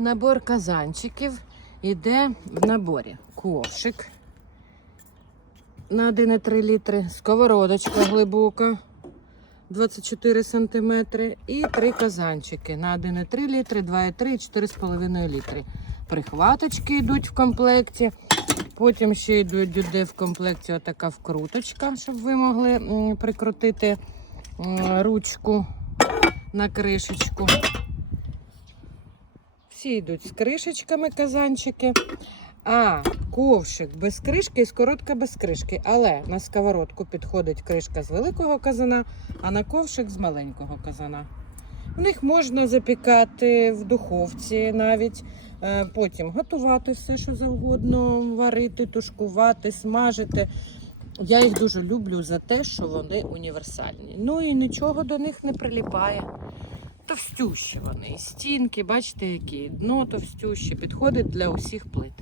Набор казанчиків іде в наборі. Ковшик на 1,3 літри, сковородочка глибока 24 см і три казанчики на 1,3 літри, 2,3 і 4,5 літри. Прихваточки йдуть в комплекті. Потім ще йдуть йде в комплекті отака вкруточка, щоб ви могли прикрутити ручку на кришечку. Всі йдуть з кришечками казанчики. А ковшик без кришки і скоротка без кришки. Але на сковородку підходить кришка з великого казана, а на ковшик з маленького казана. В них можна запікати в духовці навіть. Е, Потім готувати все, що завгодно, варити, тушкувати, смажити. Я їх дуже люблю за те, що вони універсальні. Ну і нічого до них не приліпає. Товстющі вони. Стінки, бачите, які дно товстюще, підходить для усіх плит.